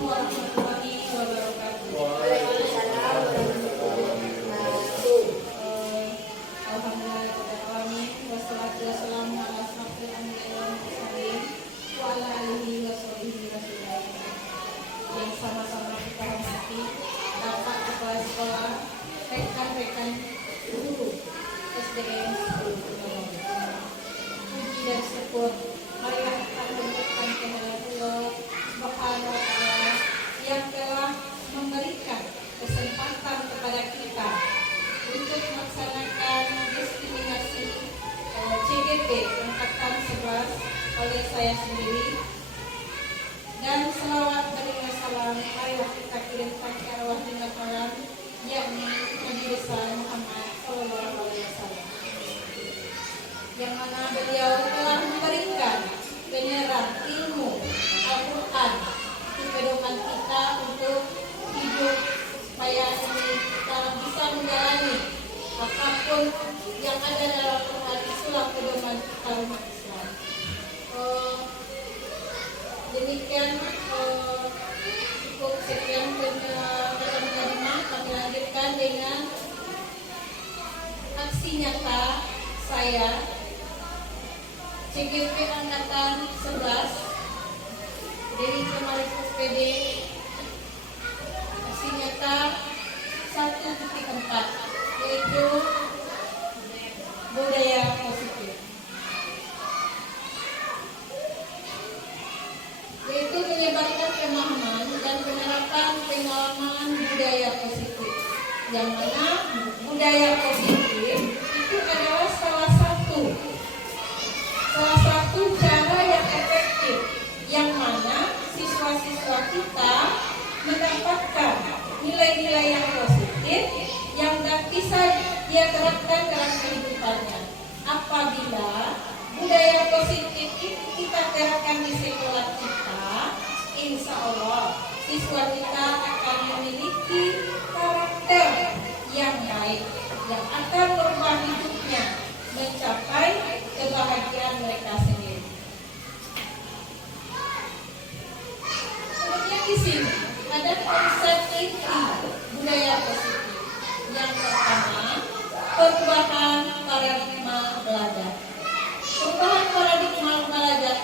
warahmatullahi wabarakatuh. Waalaikumsalam warahmatullahi wabarakatuh. Alhamdulillahirobbilalamin wassalatu wassalamu ala asyrofil anbiya'i wal mursalin wa ala alihi washabihi wasallam. Yang sama-sama kita hormati Bapak Kepala Sekolah, rekan-rekan guru SDN 10 Puji dan syukur marilah kita mengucapkan kehadiran Allah Subhanahu wa Ta'ala yang telah memberikan kesempatan kepada kita untuk melaksanakan destinasi CGP angkatan 11 oleh saya sendiri, dan selawat dan salam marilah kita kirimkan ke arwah junjungan yakni Nabi besar Muhammad Sallallahu Alaihi Wasallam, yang mana beliau telah memberikan penyerang ilmu Al-Quran di pedoman kita untuk hidup supaya kita bisa menjalani apapun yang ada dalam Al-Quran. Itulah pedoman kita umat Islam. Demikian cukup sekian penerima. Kami lanjutkan dengan aksi nyata saya CGP angkatan 11 dari Kemaris SPD. Aksi nyata 1.4 yaitu budaya positif, yaitu menyebarkan pemahaman dan penerapan pengalaman budaya positif, yang mana budaya positif itu adalah salah satu cara yang efektif yang mana siswa-siswa kita mendapatkan nilai-nilai yang positif yang bisa dia terapkan dalam kehidupannya. Apabila budaya positif itu kita terapkan di sekolah kita, insya Allah siswa kita akan memiliki karakter yang baik yang akan merubah hidupnya mencapai kebahagiaan mereka sendiri. Kemudian di sini ada konsep inti budaya positif. Yang pertama, perubahan paradigma belajar. Perubahan paradigma belajar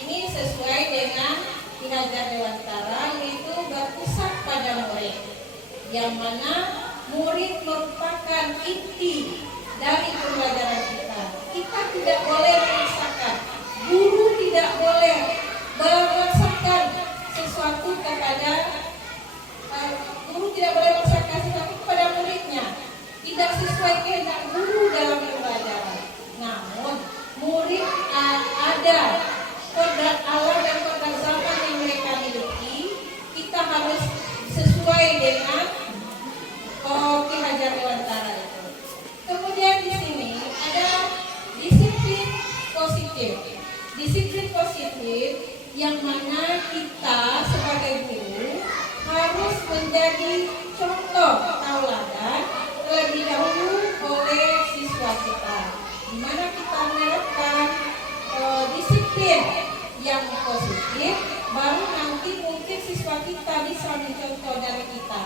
ini sesuai dengan Ki Hajar Dewantara, yaitu berpusat pada murid, yang mana murid merupakan inti dari pembelajaran kita. Kita tidak boleh memaksakan, guru tidak boleh memaksakan sesuatu kepada guru tidak boleh memaksakan sesuatu kepada muridnya tidak sesuai kehendak guru dalam pembelajaran. Namun murid ada kodrat Allah dan kodrat zaman yang mereka miliki. Kita harus sesuai dengan Ki Hajar Dewantara itu. Kemudian di sini ada disiplin positif. Disiplin positif yang mana kita sebagai guru harus menjadi contoh tauladan terlebih dahulu oleh siswa kita, di mana kita menerapkan disiplin yang positif, baru nanti mungkin siswa kita bisa mencontoh dari kita.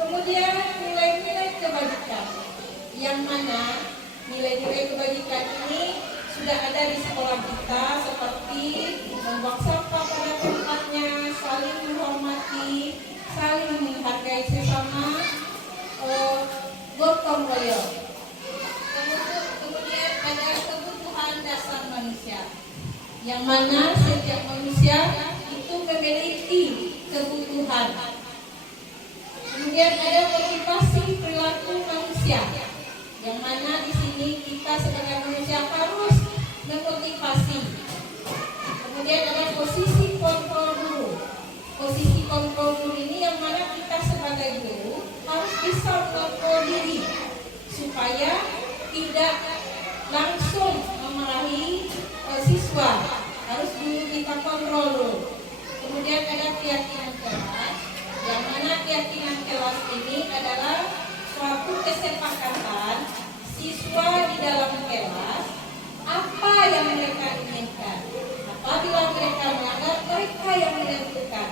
Kemudian nilai-nilai kebajikan, yang mana nilai-nilai kebajikan ini sudah ada di sekolah kita, seperti membuang sampah pada tempatnya, saling menghormati, saling menghargai sesama, gotong royong. Kemudian ada kebutuhan dasar manusia, yang mana setiap manusia itu memiliki kebutuhan. Kemudian ada motivasi perilaku manusia, yang mana di sini kita sebagai manusia harus memotivasi. Kemudian ada posisi kontrol guru. Posisi kontrol guru ini yang mana kita sebagai guru harus bisa mengontrol diri supaya tidak langsung memarahi siswa. Harus dulu kita kontrol dulu. Kemudian ada keyakinan kelas, yang mana keyakinan kelas ini adalah suatu kesepakatan siswa di dalam kelas apa yang mereka inginkan. Apabila mereka melanggar, mereka yang menentukan.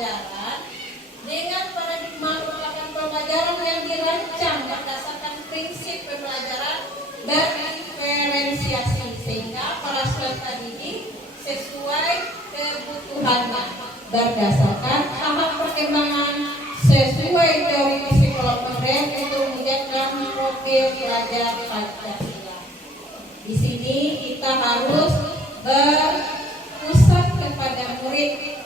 pembelajaran dengan paradigma merupakan pembelajaran yang dirancang berdasarkan prinsip pembelajaran berdiferensiasi sehingga para peserta didik sesuai kebutuhannya berdasarkan tahap perkembangan sesuai teori psikolog modern untuk menjaga profil pelajar Pancasila. Di sini kita harus berpusat kepada murid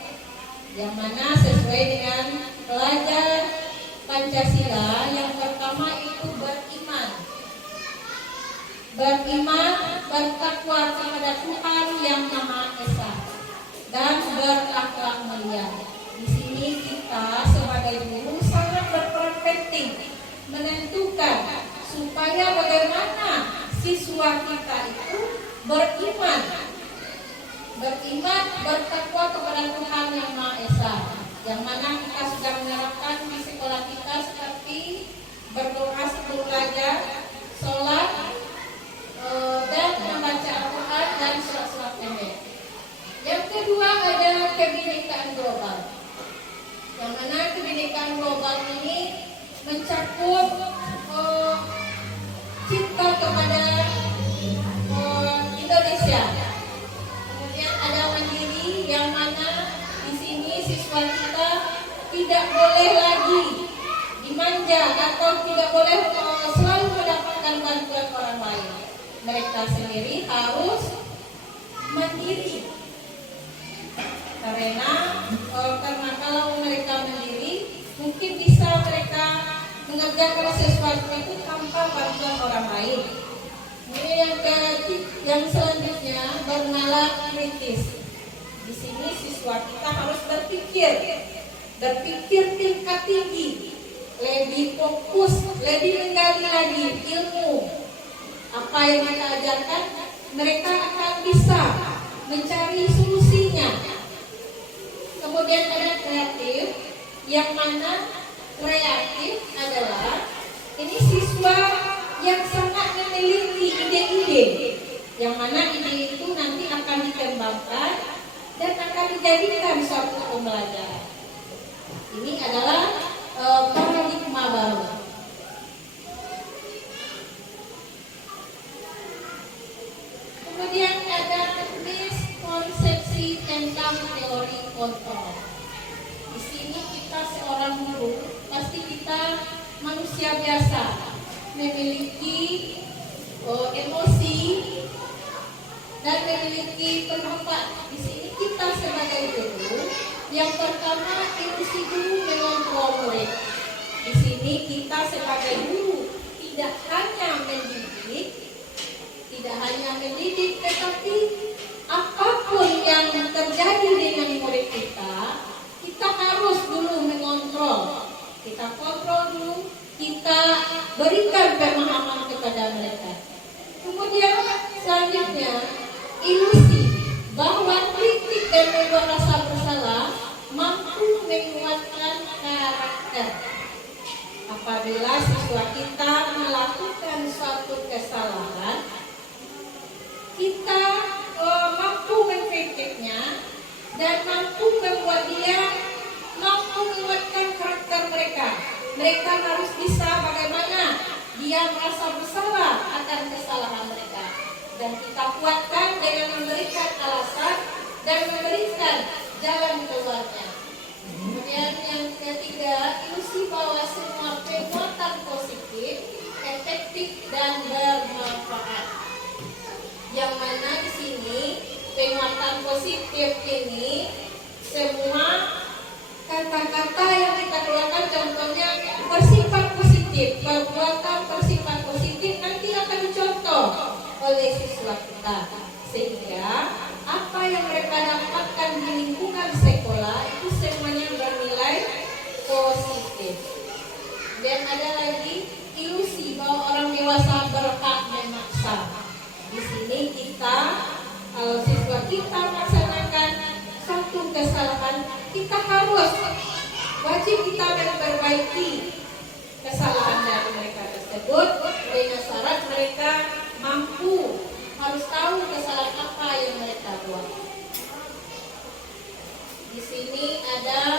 yang mana sesuai dengan pelajar Pancasila. Yang pertama itu beriman, bertakwa kepada Tuhan yang Maha Esa dan berakhlak mulia. Di sini kita sebagai guru sangat berperan penting menentukan supaya bagaimana siswa kita itu beriman, bertakwa kepada Tuhan yang Maha Esa, yang mana kita sudah menerapkan di sekolah kita seperti berdoa sebelum belajar, sholat, dan membaca Al-Quran dan surat-surat pendek. Yang kedua ada kebinekaan global, yang mana kebinekaan global ini mencakup cinta kepada Indonesia. Kemudian ada mandiri, yang mana di sini siswa kita tidak boleh lagi dimanja atau tidak boleh selalu mendapatkan bantuan orang lain. Mereka sendiri harus mandiri. Karena kalau mereka mandiri, mungkin bisa mereka mengerjakan sesuatu itu tanpa bantuan orang lain. Kemudian yang selanjutnya bernalar kritis. Di sini siswa kita harus berpikir tingkat tinggi, lebih fokus, lebih menggali lagi ilmu. Apa yang kita ajarkan, mereka akan bisa mencari solusinya. Kemudian ada kreatif, yang mana kreatif adalah ini siswa yang sangat memiliki ide-ide, yang mana ide itu nanti akan dikembangkan dan akan dijadikan suatu pembelajaran. Ini adalah paradigma baru. Kemudian ada miskonsepsi tentang teori kontrol. Di sini kita seorang guru, pasti kita manusia biasa, memiliki emosi dan memiliki pendapat. Di sini kita sebagai guru, yang pertama ilusi dulu mengontrol murid. Di sini kita sebagai guru tidak hanya mendidik, tetapi apapun yang terjadi dengan murid kita harus dulu mengontrol. Kita kontrol dulu, kita berikan pemahaman kepada mereka. Kemudian selanjutnya ilusi bahwa kritik dan membuat rasa bersalah mampu menguatkan karakter. Apabila siswa kita melakukan suatu kesalahan, kita mampu mengkritiknya dan mampu membuat dia mampu menguatkan karakter mereka. Mereka harus bisa bagaimana dia merasa bersalah akan kesalahan mereka, dan kita kuatkan dengan memberikan alasan dan memberikan jalan keluarnya. Kemudian yang ketiga, ilusi bahwa semua penguatan positif, efektif dan bermanfaat. Yang mana di sini penguatan positif ini semua kata-kata yang kita keluarkan, contohnya bersifat positif, perbuatan bersifat positif nanti akan dicontoh oleh siswa kita, sehingga apa yang mereka dapatkan di lingkungan sekolah itu semuanya bernilai positif. Dan ada lagi ilusi bahwa orang dewasa berhak memaksa. Di sini kita, kalau siswa kita melaksanakan satu kesalahan, kita harus wajib kita memperbaiki kesalahan dari mereka tersebut dengan syarat mereka mampu, harus tahu kesalahan apa yang mereka buat. Di sini ada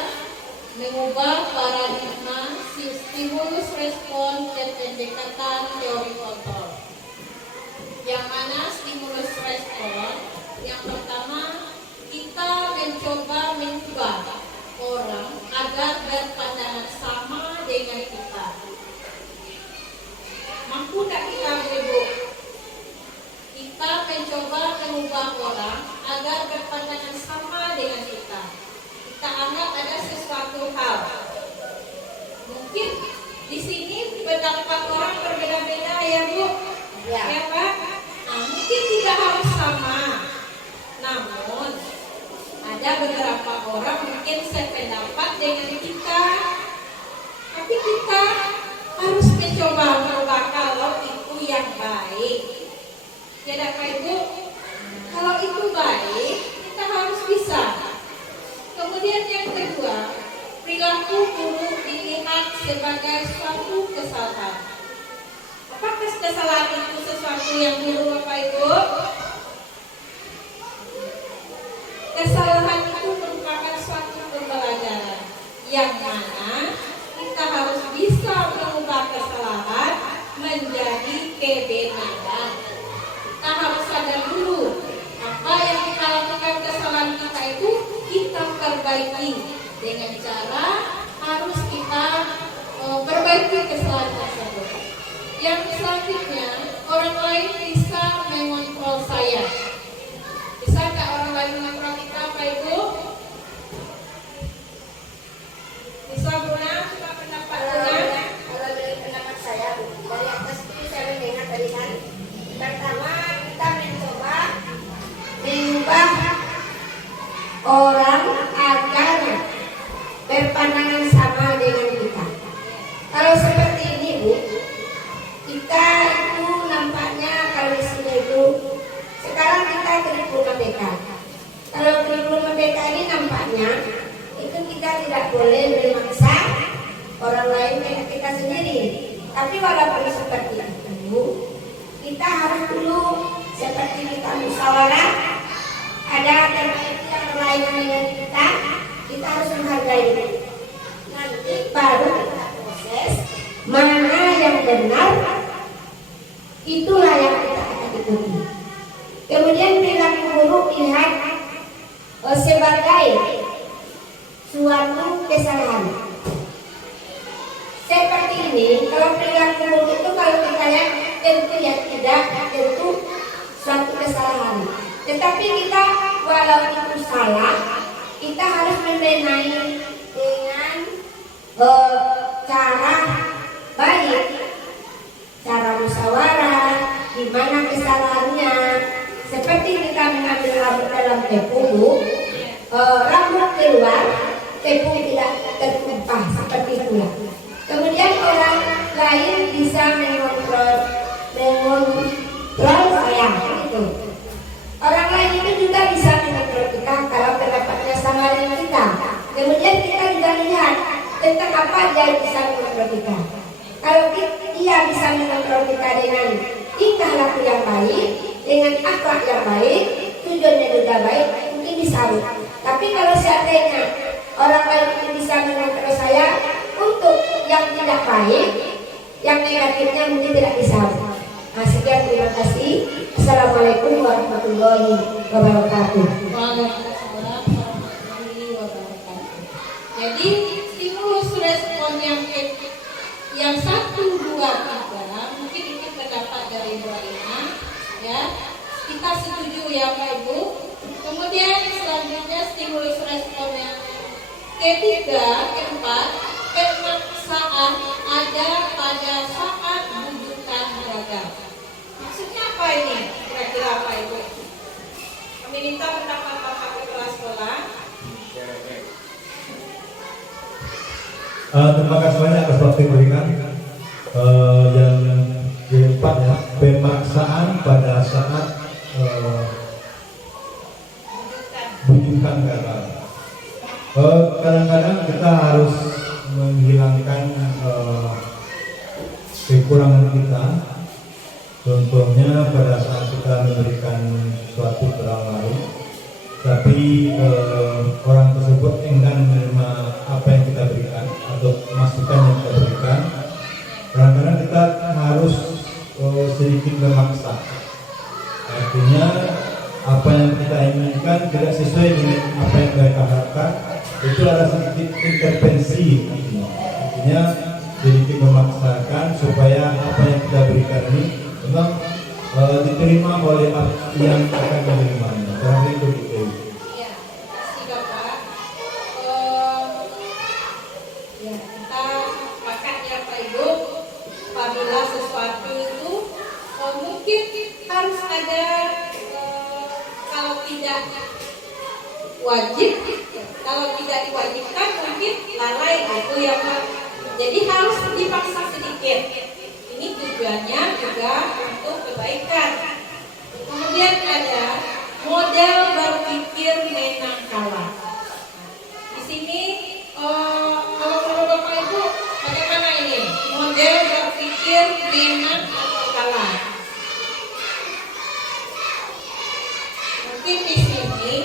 mengubah paradigma stimulus respon dan pendekatan teori kontrol. Yang mana stimulus respon? Yang pertama, kita mencoba mengubah orang agar berpandangan sama dengan kita. Mampu tak kita, Ibu? Kita mencoba mengubah orang agar berpandangan sama dengan kita. Kita anggap ada sesuatu hal. Mungkin di sini pendapat orang berbeda-beda ya, Bu? Ya. Ya, Pak? Nah, mungkin tidak harus sama. Namun ada beberapa orang mungkin sependapat dengan kita, tapi kita harus mencoba merubah kalau itu yang baik. Ya, Pak Ibu? Kalau itu baik, kita harus bisa. Kemudian yang kedua, perilaku buruk dilihat sebagai suatu kesalahan. Apakah kesalahan itu sesuatu yang buruk, Bapak Ibu? Kesalahan itu merupakan suatu pembelajaran yang mana kita harus bisa mengubah kesalahan menjadi kebenaran. Kita harus sadar dulu apa yang kita lakukan kesalahan kita itu kita perbaiki dengan cara harus kita perbaiki kesalahan tersebut. Yang selanjutnya, orang lain bisa mengontrol saya. Bisa nggak orang lain mengontrol kita, Pak Ibu? Bisa, Buna? Coba pendapat Buna. Kalau dari pendapat saya, dari atas itu saya mendengar dari sana. Pertama, kita mencoba mengubah orang agar berpandangan sama dengan kita. Kalau seperti ini, Bu, kita itu nampaknya kalau di sini itu sekarang kita kurikulum merdeka. Kalau kurikulum merdeka ini nampaknya itu kita tidak boleh memaksa orang lain kayak kita sendiri. Tapi walaupun seperti itu, kita harus dulu seperti kita musyawarah, ada yang lain dengan kita harus menghargai. Nanti baru kita proses mana yang benar, itulah yang kita akan ikuti. Kemudian perilaku buruk lihat sebagai suatu kesalahan. Seperti ini, kalau perilaku buruk itu kalau kita lihat tentu ya tidak tentu suatu kesalahan. Tetapi kita walau itu salah, kita harus membenahi dengan cara baik, cara musyawarah, gimana kesalahannya. Seperti kita mengambil rambut dalam tepung, rambut keluar, tepung tidak tertumpah, seperti itulah. Kemudian orang lain bisa mengontrol saya, gitu. Orang lain itu juga bisa mengontrol kita kalau pendapatnya sama dengan kita. Kemudian kita juga lihat tentang apa dia bisa mengontrol kita. Kalau dia bisa mengontrol kita dengan tingkah laku yang baik, dengan akhlak yang baik, tujuannya juga baik, mungkin bisa. Tapi kalau seandainya orang lain itu bisa mengontrol saya untuk yang tidak baik, yang negatifnya mungkin tidak bisa. Nah, sekian, terima kasih. Assalamualaikum warahmatullahi wabarakatuh. Waalaikumsalam warahmatullahi wabarakatuh. Jadi stimulus respon yang 1, 2, 3 mungkin itu pendapat dari Bu Aina, ya. Kita setuju ya Pak Ibu. Kemudian selanjutnya stimulus respon yang ketiga, keempat, pemaksaan ada pada saat bujukan gagal. Maksudnya apa ini? Kira-kira apa Ibu? Kami minta pendapat Bapak Kepala Sekolah. Terima kasih banyak atas waktu yang diberikan. Yang keempat ya, pemaksaan pada saat bujukan gagal. Kadang-kadang kita harus menghilangkan kekurangan kita. Contohnya pada saat kita memberikan sesuatu ke orang lain, tapi orang tersebut enggan menerima apa yang kita ada sedikit intervensi, artinya sedikit memaksakan supaya apa yang kita berikan ini memang diterima oleh yang akan menerimanya. Karena itu gitu. Ya, kasih Bapak. Ya, kita sepakat ya Pak Ibu, apabila sesuatu itu mungkin harus ada kalau tidak wajib, kalau tidak diwajibkan mungkin lalai itu ya Pak. Jadi harus dipaksa sedikit. Ini tujuannya juga untuk kebaikan. Kemudian ada model berpikir menang kalah. Di sini kalau menurut Bapak Ibu bagaimana ini? Model berpikir menang atau kalah? Mungkin di sini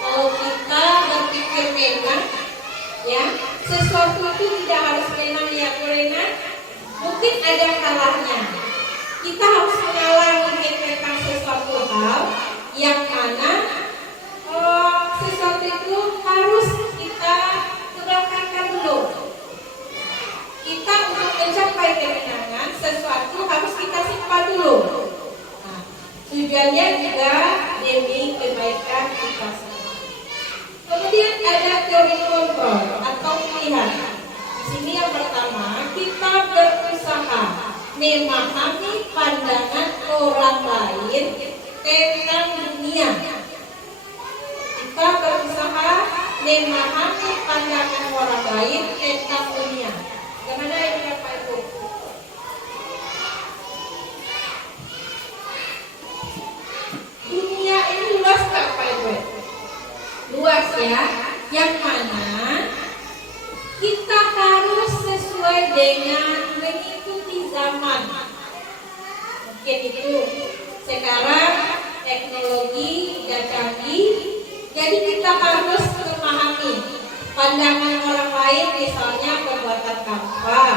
kalau kita berpikir menang, ya sesuatu itu tidak harus menang ya Kurena. Mungkin ada kalahnya. Kita harus mengalah mungkin tentang sesuatu hal yang mana sesuatu itu harus kita kebelakangkan dulu. Kita untuk mencapai kemenangan sesuatu harus kita simpan dulu. Nah, tujuannya juga demi kebaikan kita semua. Kemudian ada teori kontrol atau pilihan. Di sini yang pertama, kita berusaha memahami pandangan orang lain tentang dunia. Kita berusaha memahami pandangan orang lain tentang dunia. Bagaimana ini Bapak Ibu? Dunia ini luas Bapak Ibu. Luas ya, yang mana kita harus sesuai dengan mengikuti zaman. Mungkin itu sekarang teknologi sudah canggih, jadi kita harus memahami pandangan orang lain, misalnya pembuatan kapal.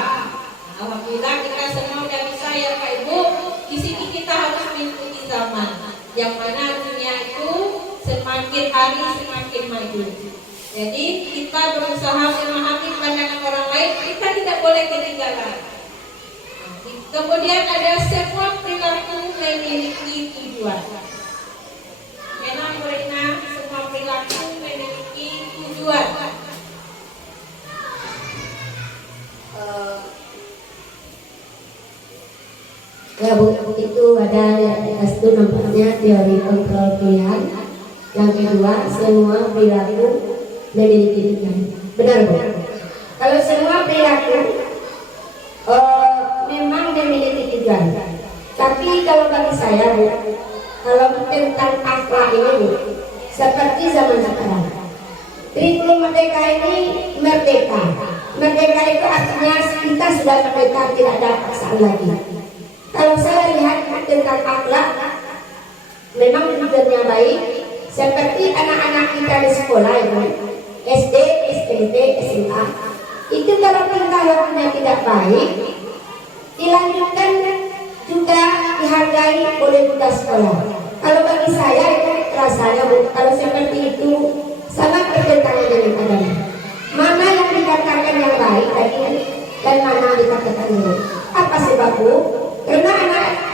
Alhamdulillah kita semua sudah bisa ya Pak Ibu. Di sini kita harus mengikuti zaman, yang mana dunia itu semakin hari semakin maju. Jadi kita berusaha memahami pandangan orang lain, kita tidak boleh ketinggalan. Kemudian ada semua perilaku memiliki tujuan. Memang Kurena, semua perilaku memiliki tujuan. Ya Bu, itu ada yang di atas itu nampaknya teori kontrol pilihan. Yang kedua, semua perilaku memiliki tujuan. Benar Bu? Kalau semua perilaku memang memiliki tujuan. Tapi kalau bagi saya Bu, kalau tentang akhlak ini Bu, seperti zaman sekarang, Kurikulum Merdeka ini merdeka. Merdeka itu artinya kita sudah merdeka, tidak ada paksaan lagi. Kalau saya lihat tentang akhlak, memang tujuannya baik. Seperti anak-anak kita di sekolah itu, SD, SMP, SMA, itu kalau tingkah lakunya tidak baik, dilanjutkan juga dihargai oleh budak sekolah. Kalau bagi saya itu rasanya Bu, kalau seperti itu sangat bertentangan dengan agama. Mana yang dikatakan yang baik tadi dan mana dikatakan buruk? Apa sebab Bu? Karena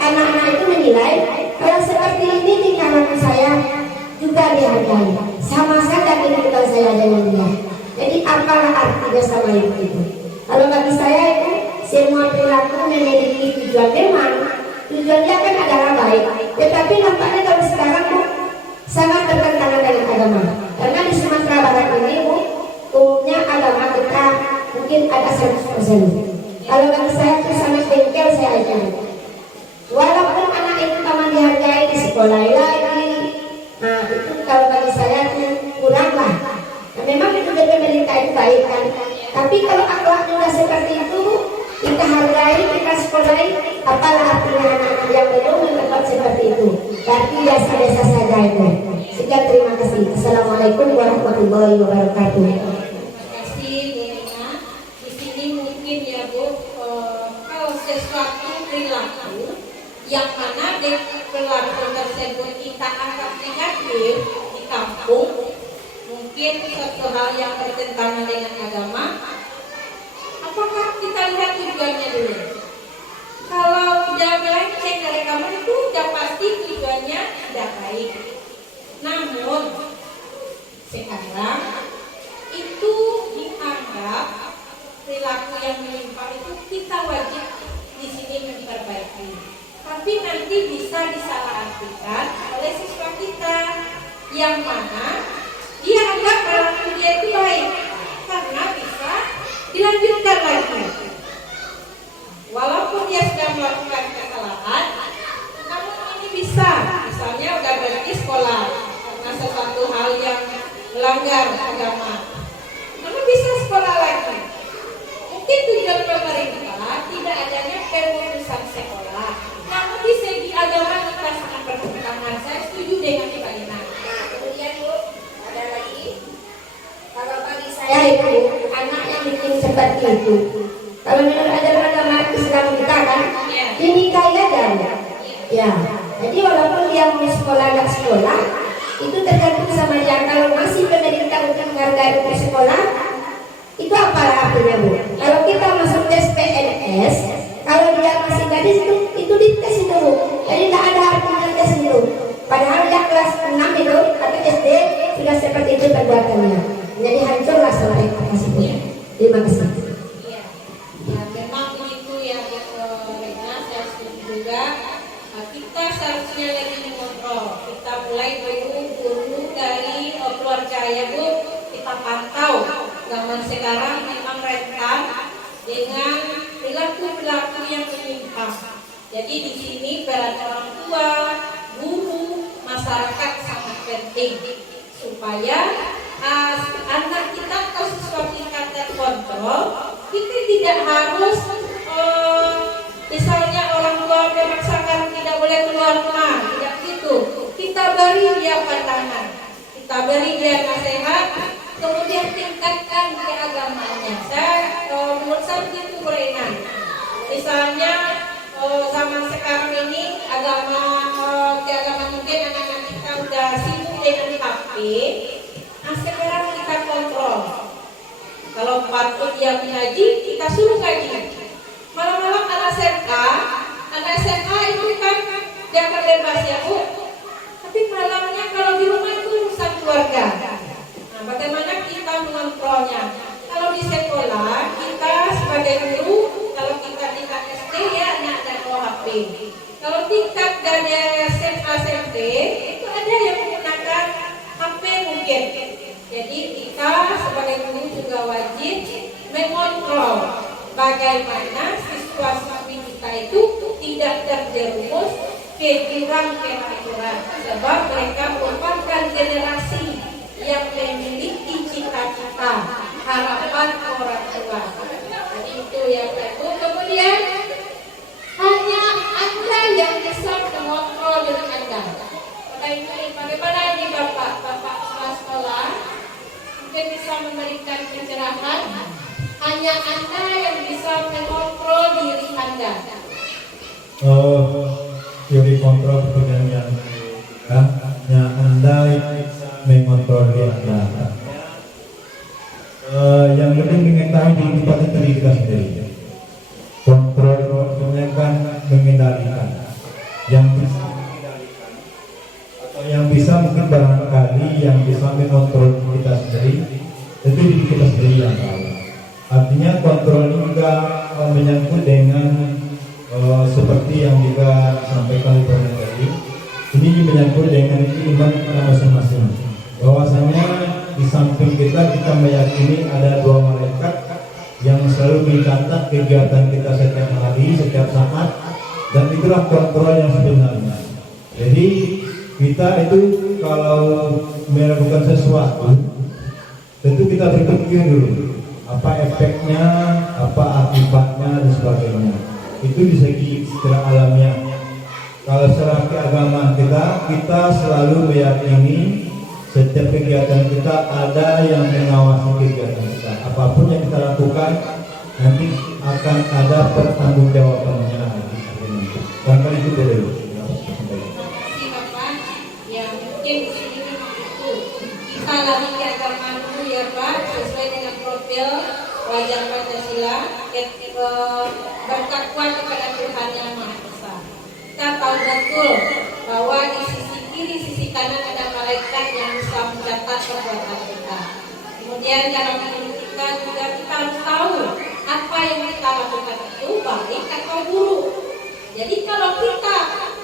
anak-anak itu menilai kalau seperti ini tingkah laku saya juga dihargai. Sama saja kehidupan saya dengan dia. Jadi apalah artinya sama itu? Kalau bagi saya itu semua perilaku memiliki tujuan. Memang tujuannya kan adalah baik, tetapi nampaknya kalau sekarang Bu sangat bertentangan dengan agama. Karena di Sumatera Barat ini Bu, umumnya agama kita mungkin ada 100%. Kalau bagi saya itu sangat bengkel saya aja. Walaupun anak itu taman dihargai di sekolah lagi, nah itu kalau bagi saya itu kurang lah. Nah, memang itu dari pemerintah itu baik kan. Tapi kalau akhlaknya sudah seperti itu, kita hargai, kita sekolahi, apalah artinya anak-anak yang belum mendapat seperti itu. Berarti biasa-biasa saja itu. Sekian, terima kasih. Assalamualaikum warahmatullahi wabarakatuh. Terima kasih Bu Rina. Di sini mungkin ya Bu, kalau sesuatu perilaku yang mana perilaku tersebut kita anggap negatif di kampung, mungkin suatu hal yang bertentangan dengan agama, apakah kita lihat tujuannya dulu? Kalau udah melenceng dari agama itu udah pasti tujuannya tidak baik. Namun sekarang itu dianggap perilaku yang menyimpang itu kita wajib di sini memperbaiki. Tapi nanti bisa disalahartikan oleh siswa kita yang mana dia anggap perilaku dia itu baik karena bisa dilanjutkan lagi. Walaupun dia sudah melakukan kesalahan, namun ini bisa, misalnya udah berhenti sekolah karena sesuatu hal yang melanggar agama, namun bisa sekolah lagi. Mungkin tujuan pemerintah tidak adanya pengurusan sekolah, namun di segi agama kita sangat bertentangan. Saya setuju dengan Mbak Ina. Kemudian Bu, ada lagi. Kalau bagi saya itu anak yang bikin seperti itu. Kalau menurut ajaran agama Islam kita kan, dinikahi aja. Ya. Jadi walaupun dia mau sekolah nggak sekolah, itu tergantung sama dia. Kalau masih pemerintah untuk menghargai untuk sekolah, itu apa artinya Bu? Kalau kita masuk tes PNS, kalau dia masih gadis itu dites itu Bu. Jadi tidak ada artinya tes itu. Padahal dia kelas 6 itu atau SD sudah seperti itu perbuatannya. Jadi hancurlah sekolah itu. Terima kasih. Iya, ya memang begitu ya Rena, saya setuju juga. Kita seharusnya lagi mengontrol. Kita mulai dulu dari keluarga ya Bu. Kita pantau zaman sekarang memang rentan dengan perilaku yang menyimpang. Jadi di sini peran orang tua, guru, masyarakat sangat penting supaya anak kita atau siswa kita terkontrol. Kita tidak harus misalnya orang tua memaksakan tidak boleh keluar rumah, tidak begitu. Kita beri dia pandangan, kita beri dia nasihat, kemudian tingkatkan keagamaannya. Menurut saya begitu Rena. Misalnya zaman sekarang ini keagamaan mungkin anak-anak kita udah sibuk dengan HP. Nah sekarang kita kontrol. Kalau patut dia mengaji, kita suruh ngaji. Malam-malam anak SMA itu kan dia bebas ya Bu. Tapi malamnya kalau di rumah itu urusan keluarga. Nah bagaimana kita mengontrolnya? Kalau di sekolah kita sebagai guru, kalau kita tingkat SD ya anak ada HP. Kalau tingkat dari SMA SMP itu ada yang menggunakan HP mungkin. Jadi kita sebagai guru juga wajib mengontrol bagaimana siswa-siswi kita itu tidak terjerumus ke jurang kematian, sebab mereka merupakan generasi yang memiliki cita-cita, harapan orang tua. Jadi itu yang itu. Kemudian hanya Anda yang bisa mengontrol diri Anda. Bagaimana ini Bapak sekolah mungkin bisa memberikan pencerahan. Hanya Anda yang bisa mengontrol diri Anda. Teori kontrol dengan hanya Anda mengontrol diri Anda. Yang penting mengetahui di tempat diri kita sendiri. Kontrol maksudnya kan mengendalikan. Yang bisa mengendalikan atau yang bisa mungkin barangkali yang bisa mengontrol kita sendiri itu diri kita sendiri yang tahu. Artinya kontrol ini juga menyangkut dengan seperti yang juga disampaikan oleh tadi. Ini menyangkut dengan iman kita masing-masing. Bahwasanya di samping kita meyakini ada dua malaikat yang selalu mencatat kegiatan kita setiap hari, setiap saat, dan itulah kontrol yang sebenarnya. Jadi kita itu kalau melakukan sesuatu, tentu kita berpikir dulu apa efeknya, apa akibatnya dan sebagainya. Itu di segi secara alamiah. Kalau secara keagamaan kita selalu meyakini setiap kegiatan kita ada yang mengawasi kegiatan kita. Apapun yang kita lakukan nanti akan ada pertanggungjawabannya. Bahkan itu dulu. Terima kasih Bapak. Ya mungkin di sini memang itu kita lagi ke agama wajah Pancasila, bertakwa kepada Tuhan Yang Maha Esa. Kita tahu betul bahwa di sisi kiri, sisi kanan ada malaikat yang bisa mencatat perbuatan kita. Kemudian dalam politika juga kita harus tahu apa yang kita lakukan itu baik atau buruk. Jadi kalau kita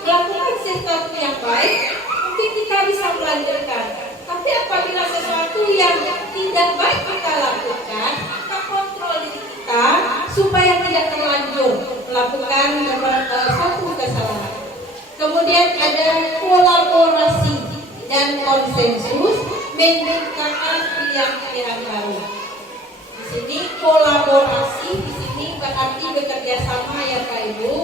melakukan sesuatu yang baik, mungkin kita bisa melanjutkan. Tapi apabila sesuatu yang tidak baik kita lakukan, kita kontrol diri kita supaya tidak terlanjur melakukan suatu kesalahan. Kemudian ada kolaborasi dan konsensus menciptakan pilihan-pilihan baru. Di sini kolaborasi, di sini berarti bekerja sama ya Pak Ibu.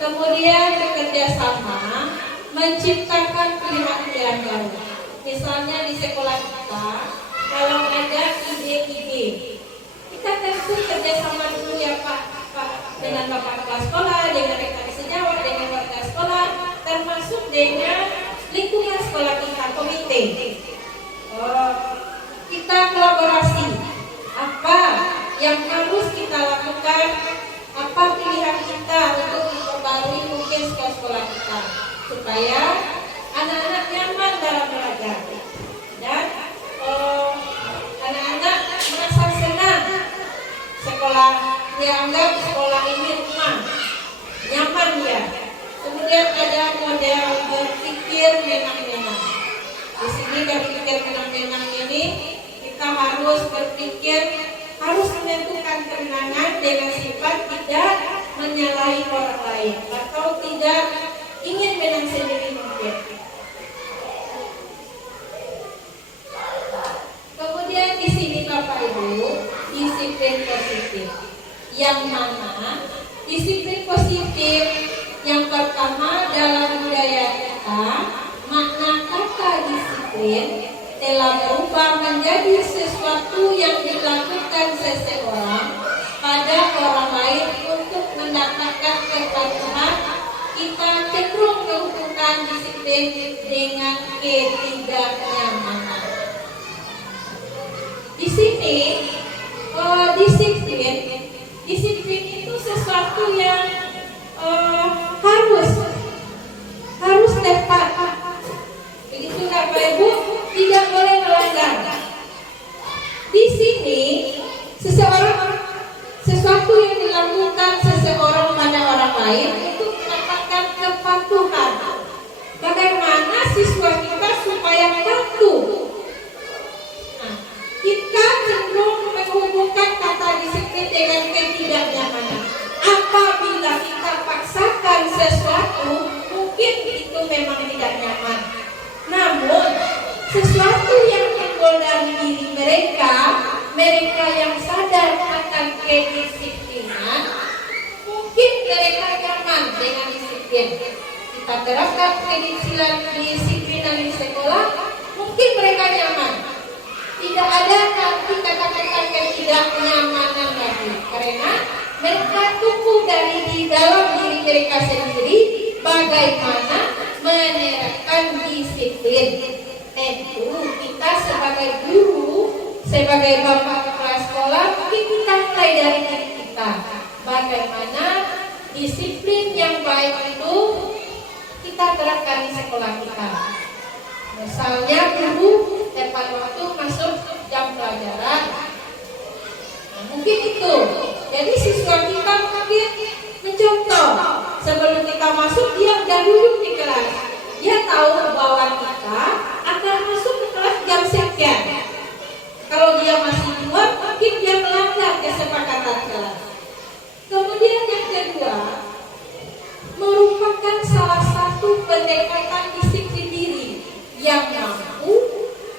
Kemudian bekerja sama menciptakan pilihan-pilihan baru. Misalnya di sekolah kita, kalau ada ide-ide, kita tentu kerjasama dulu ya Pak dengan Bapak Kepala Sekolah, dengan rekan sejawat, dengan warga sekolah, termasuk dengan lingkungan sekolah kita, komite. Kita kolaborasi, apa yang harus kita lakukan, apa pilihan kita untuk memperbarui mungkin sekolah-sekolah kita, supaya anak-anak nyaman dalam belajar dan anak-anak merasa senang sekolah, dianggap sekolah ini rumah, nyaman ya. Kemudian ada model berpikir menang-menang. Di sini berpikir menang-menang ini kita harus berpikir, harus menentukan kemenangan dengan sifat tidak menyalahi orang lain atau tidak ingin menang sendiri mungkin. Kemudian di sini Bapak Ibu, disiplin positif. Yang mana disiplin positif yang pertama dalam budaya kita, makna kata disiplin telah berubah menjadi sesuatu yang dilakukan seseorang pada orang lain untuk mendapatkan kepatuhan. Kita cenderung menghubungkan disiplin dengan ketidaknyamanan. Di sini disiplin itu sesuatu yang harus tepat. Begitu Bapak Ibu, tidak boleh melanggar. Di sini sesuatu yang dilakukan seseorang pada orang lain untuk mendapatkan kepatuhan. Bagaimana siswa kita supaya patuh? Nah, kita cenderung menghubungkan kata disiplin dengan ketidaknyamanan. Apabila kita paksakan sesuatu, mungkin itu memang tidak nyaman. Namun, sesuatu yang timbul dari diri mereka yang sadar akan kedisiplinan, mungkin mereka nyaman dengan disiplin. Kita terapkan kedisiplinan di sekolah, mungkin mereka nyaman. Tidak ada nanti kata-kata ketidaknyamanan lagi, karena mereka tumbuh dari di dalam diri mereka sendiri bagaimana menerapkan disiplin. Tentu kita sebagai guru, sebagai bapak kepala sekolah, mungkin kita mulai dari diri kita. Bagaimana disiplin yang baik itu kita terapkan di sekolah kita. Misalnya guru tepat waktu masuk jam pelajaran. Nah, mungkin itu. Jadi siswa kita mungkin mencontoh. Sebelum kita masuk, dia sudah duduk di kelas. Dia tahu bahwa kita akan masuk ke kelas jam sekian. Kalau dia masih di luar, mungkin dia melanggar kesepakatan kelas. Kemudian yang kedua, merupakan salah satu pendekatan disiplin diri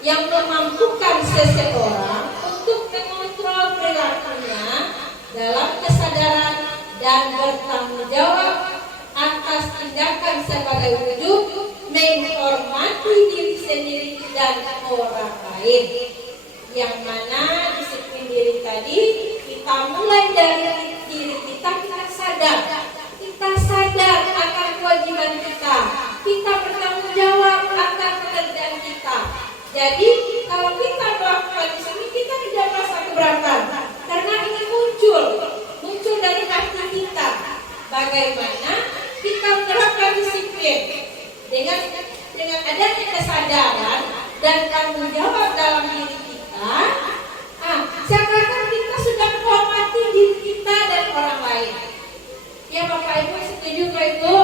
yang memampukan seseorang untuk mengontrol perilakunya dalam kesadaran dan bertanggung jawab atas tindakan sebagai wujud menghormati diri sendiri dan orang lain. Yang mana disiplin diri tadi kita mulai dari diri kita sadar akan kewajiban kita bertanggung jawab akan pekerjaan kita. Jadi kalau kita melakukan di sini kita tidak merasa keberatan karena ini bagaimana kita menerapkan disiplin dengan adanya kesadaran dan tanggung jawab dalam diri kita. Seakan-akan kita sudah menghormati diri kita dan orang lain. Ya Bapak Ibu, setuju Pak Ibu?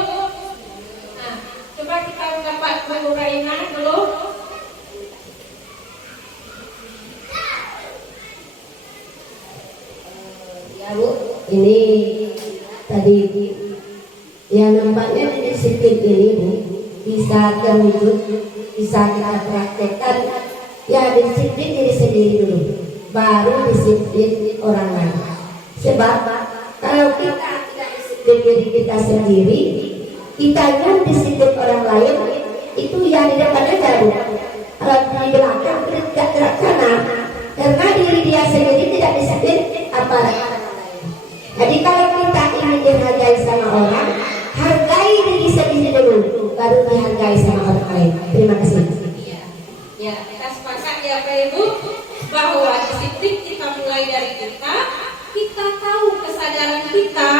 Coba kita mendapat Bu Raina dulu. Ya Bu, ini tadi yang nampaknya disiplin ini Bu bisa terwujud, bisa kita praktekkan. Ya disiplin diri sendiri dulu, baru disiplin orang lain. Sebab kalau kita tidak disiplin diri kita sendiri, kita yang disiplin orang lain, itu yang di depan aja Bu. Kalau di belakang tidak terlaksana, karena diri dia sendiri tidak disiplin, apalagi orang lain. Jadi kalau kita ingin dihargai sama orang, hargai diri sendiri dulu, baru dihargai sama orang lain. Terima kasih. Ya, kita sepakat ya Pak Ibu bahwa disiplin kita mulai dari kita tahu kesadaran kita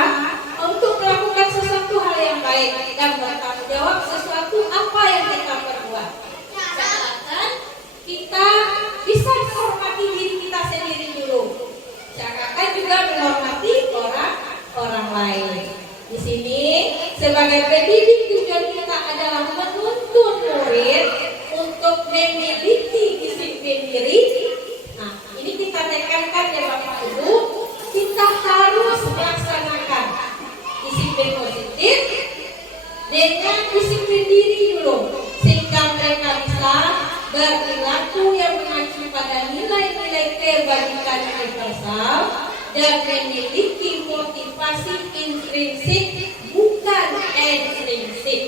untuk melakukan sesuatu hal yang baik dan bertanggung jawab sesuatu apa yang kita perbuat. Seakan kita bisa menghormati diri kita sendiri dulu. Seakan juga menghormati orang lain. Di sini sebagai pendidik tujuan kita adalah menuntun murid untuk memiliki disiplin diri. Ini kita tekankan ya Bapak Ibu, kita harus melaksanakan disiplin positif dengan disiplin diri dulu, sehingga mereka bisa berperilaku yang mengacu pada nilai-nilai kebajikan universal dan memiliki motivasi intrinsik bukan ekstrinsik.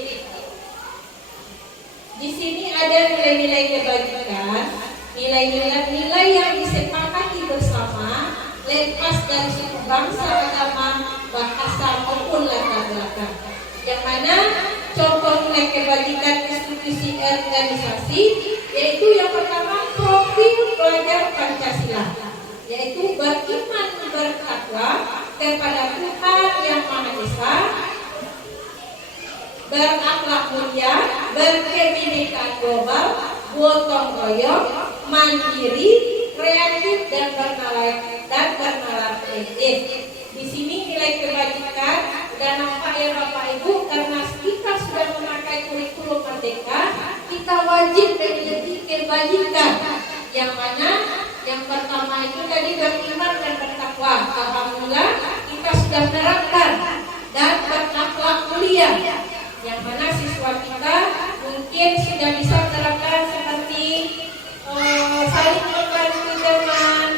Di sini ada nilai-nilai kebajikan, nilai-nilai yang disepakati bersama, lepas dari suku bangsa, agama, bahasa maupun latar belakang. Yang mana contoh nilai kebajikan institusi organisasi, yaitu yang pertama profil pelajar Pancasila, yaitu beriman bertakwa kepada Tuhan yang Maha Esa, berakhlak mulia, berkebinekaan global, gotong royong, mandiri, kreatif dan bernalar kreatif. Di sini nilai kebajikan sudah nampak ya Bapak Ibu, karena kita sudah memakai kurikulum Merdeka, kita wajib memiliki kebajikan. Yang mana yang pertama itu tadi beriman dan bertakwa. Alhamdulillah kita sudah menerapkan, dan berakhlak mulia. Yang mana siswa kita mungkin sudah bisa menerapkan seperti saling membantu teman.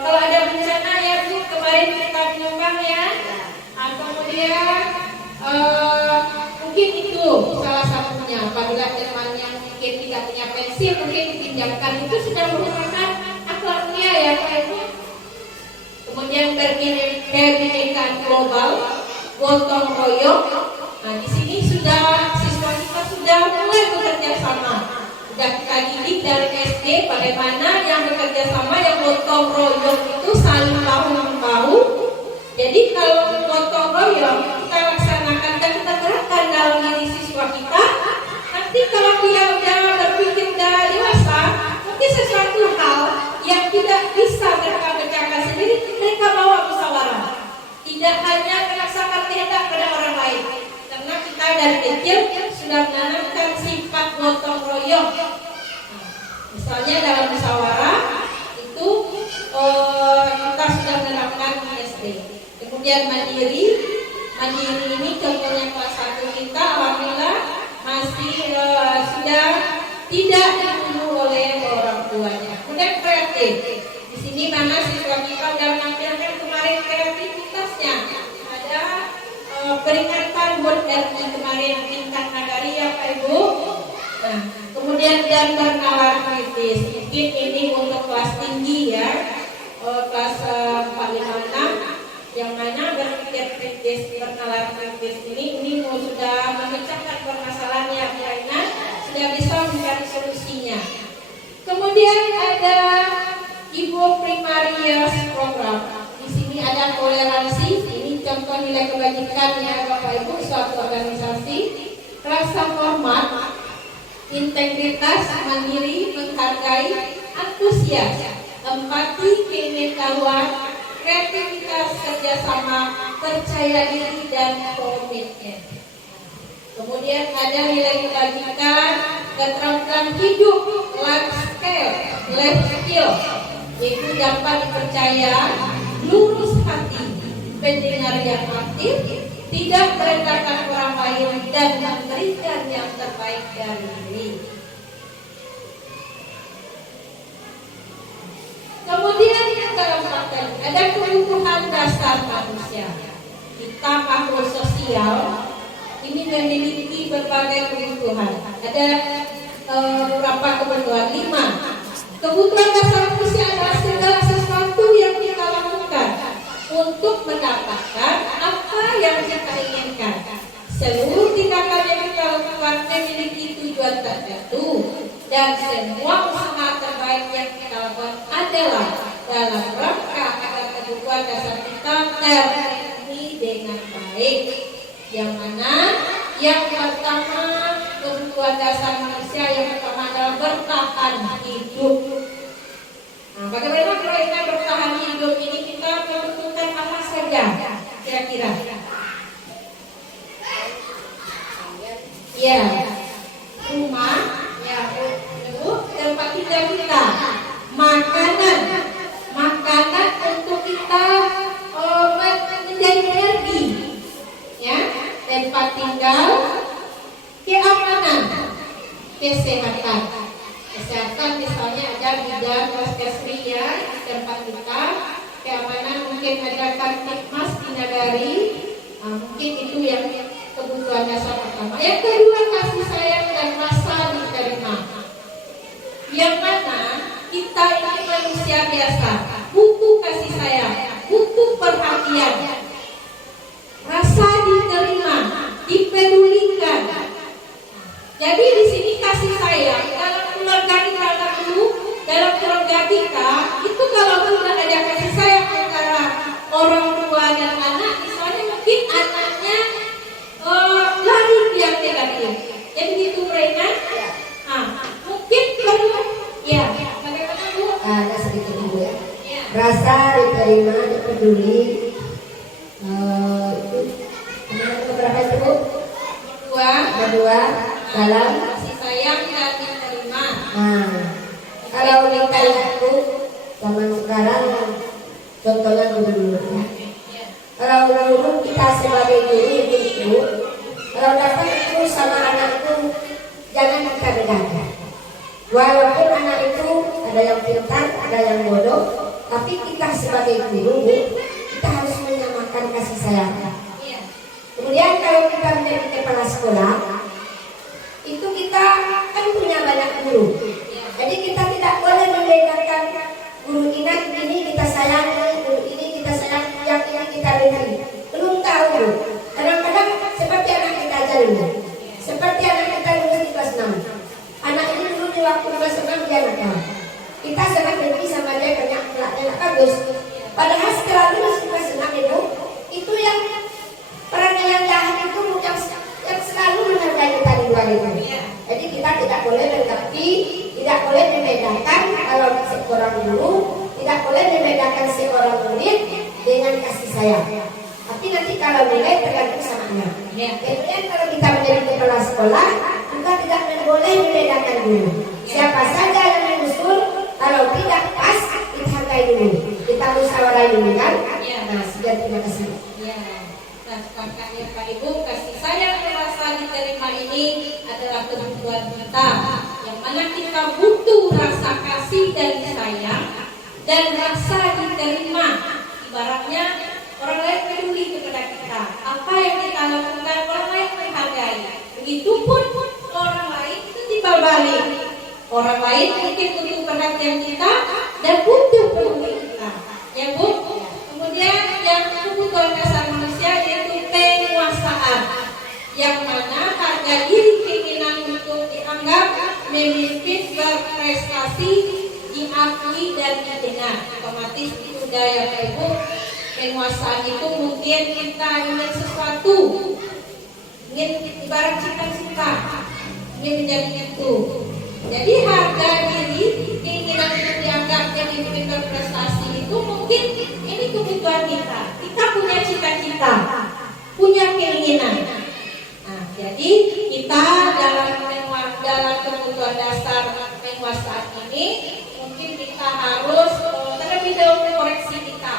Kalau ada bencana ya Bu, kemarin kita menyumbang ya. Kemudian mungkin itu salah satunya. Apabila teman yang mungkin tidak punya pensil, mungkin dipinjamkan, itu sudah merupakan akhlak mulia ya Pak Ibu. Kemudian berkebinekaan global, gotong royong. Di sini sudah siswa kita sudah mulai bekerja sama. Sudah kita didik dari SD bagaimana yang bekerja sama, yang gotong royong itu saling bahu membahu. Jadi kalau gotong royong kita laksanakan dan kita terapkan dalam diri siswa kita, nanti kalau dia udah berpikir udah dewasa, mungkin sesuatu hal yang tidak bisa mereka kerjakan sendiri, mereka bawa musyawarah. Tidak hanya melaksanakan kehendak pada orang lain. Karena kita dari kecil sudah menanamkan sifat gotong royong. Misalnya dalam musyawarah itu kita sudah menerapkan di SD. Kemudian mandiri ini contohnya kelas 1 kita, alhamdulillah masih sudah tidak dibunuh oleh orang tuanya. Kemudian kreatif. Di sini mana siswa kita sudah menampilkan kemarin kreativitasnya. Ada peringatan HUT RI kemarin tingkat nagari ya Pak Ibu. Kemudian dan bernalar kritis. Mungkin ini untuk kelas tinggi ya, kelas 456, yang mana berpikir kritis, bernalar kritis ini sudah memecahkan permasalahannya karena sudah bisa mencari solusinya. Kemudian ada Ibu Primarius program. Di sini ada toleransi. Ini contoh nilai kebajikannya Bapak Ibu suatu organisasi, rasa hormat, integritas, mandiri, menghargai, antusias, empati, kemewahan, kreativitas, kerjasama, percaya diri, dan komitmen. Kemudian ada nilai kebajikan, keterampilan hidup, life skill, yaitu dapat dipercaya, lurus hati, pendengar yang aktif, tidak merendahkan orang lain, dan memberikan yang terbaik dari diri. Kemudian yang keempat ada kebutuhan dasar manusia. Kita makhluk sosial ini memiliki berbagai kebutuhan. Ada berapa kebutuhan? 5. Kebutuhan dasar manusia adalah segala sesuatu yang kita lakukan untuk mendapatkan apa yang kita inginkan. Seluruh tindakan yang kita lakukan memiliki tujuan tertentu, dan semua usaha terbaik yang kita lakukan adalah dalam rangka agar kebutuhan dasar kita terpenuhi dengan baik. Yang mana? Yang pertama, kebutuhan dasar manusia yang pertama adalah bertahan hidup. Nah, bagaimana kalau kita bertahan hidup ini, kita membutuhkan apa saja kira-kira? Ya, rumah, ya, tempat tinggal kita, makanan untuk kita menjadi energi, ya, tempat tinggal, keamanan, kesehatan misalnya ada bidang puskesmas ya di tempat kita, keamanan mungkin ada Kamtibmas di Nagari, mungkin itu yang kebutuhan dasar pertama. Yang kedua, kasih sayang dan rasa diterima. Yang mana kita ini manusia biasa, butuh kasih sayang, butuh perhatian, rasa diterima, dipedulikan. Jadi di sini kasih sayang dalam keluarga kita dulu, dalam keluarga kita itu kalau sudah ada kasih sayang antara orang tua dan anak, misalnya mungkin anaknya lari yang negatif. Jadi itu mereka, mungkin perlu, ya, bagaimana Bu? Ada sedikit dulu ya. Rasa diterima, dipeduli. Itu berapa itu Bu? Kedua dalam kasih sayang dan diterima. Kalau kita itu zaman sekarang, contohnya dulu ya. Kalau dulu kita sebagai guru, kalau dapat itu sama anak itu jangan kita bedakan. Walaupun anak itu ada yang pintar, ada yang bodoh, tapi kita sebagai guru, kita harus menyamakan kasih sayang. Kemudian kalau kita menjadi kepala sekolah, itu kita kan punya banyak guru. Jadi kita tidak boleh membedakan guru ini kita sayangi, guru ini kita sayangi, yang ini kita benci. Belum tahu. Kadang-kadang seperti anak kita aja dulu. Seperti anak kita dulu di kelas 6. Anak ini dulu di waktu kelas 6 dia nakal. Kita sangat benci sama dia karena akhlaknya bagus. Padahal setelah lulus kelas 6 itu yang orang yang jahat itu yang selalu menghargai kita di luar itu. Jadi kita tidak boleh mengerti, tidak boleh membedakan kalau seorang guru, tidak boleh membedakan seorang murid dengan kasih sayang. Tapi nanti kalau nilai tergantung sama anak. Kemudian kalau kita menjadi kepala sekolah, kita tidak boleh membedakan guru. Siapa saja yang menyusul, kalau tidak pas, kita hargai dulu. Kita musyawarah dulu kan? Nah, sudah terima kasih. Makanya Pak Ibu, kasih sayang dan rasa diterima ini adalah kebutuhan kita, yang mana kita butuh rasa kasih dan sayang dan rasa diterima. Ibaratnya orang lain peduli kepada kita, apa yang kita lakukan orang lain menghargai. Begitupun orang lain itu timbal balik. Orang lain mungkin butuh perhatian kita dan butuh peduli kita. Ya Bu. Kemudian yang kebutuhan dasar manusia yaitu penguasaan, yang mana harga diri, keinginan untuk dianggap, memimpin, berprestasi, diakui dan didengar. Otomatis itu daya Ibu penguasaan itu mungkin kita ingin sesuatu, ingin ibarat cita-cita, ingin menjadi itu. Jadi harga diri, keinginan untuk dianggap jadi individual prestasi itu mungkin ini kebutuhan kita. Kita punya cita-cita, punya keinginan. Nah, jadi kita dalam kebutuhan dasar penguasaan ini mungkin kita harus terlebih dahulu koreksi kita.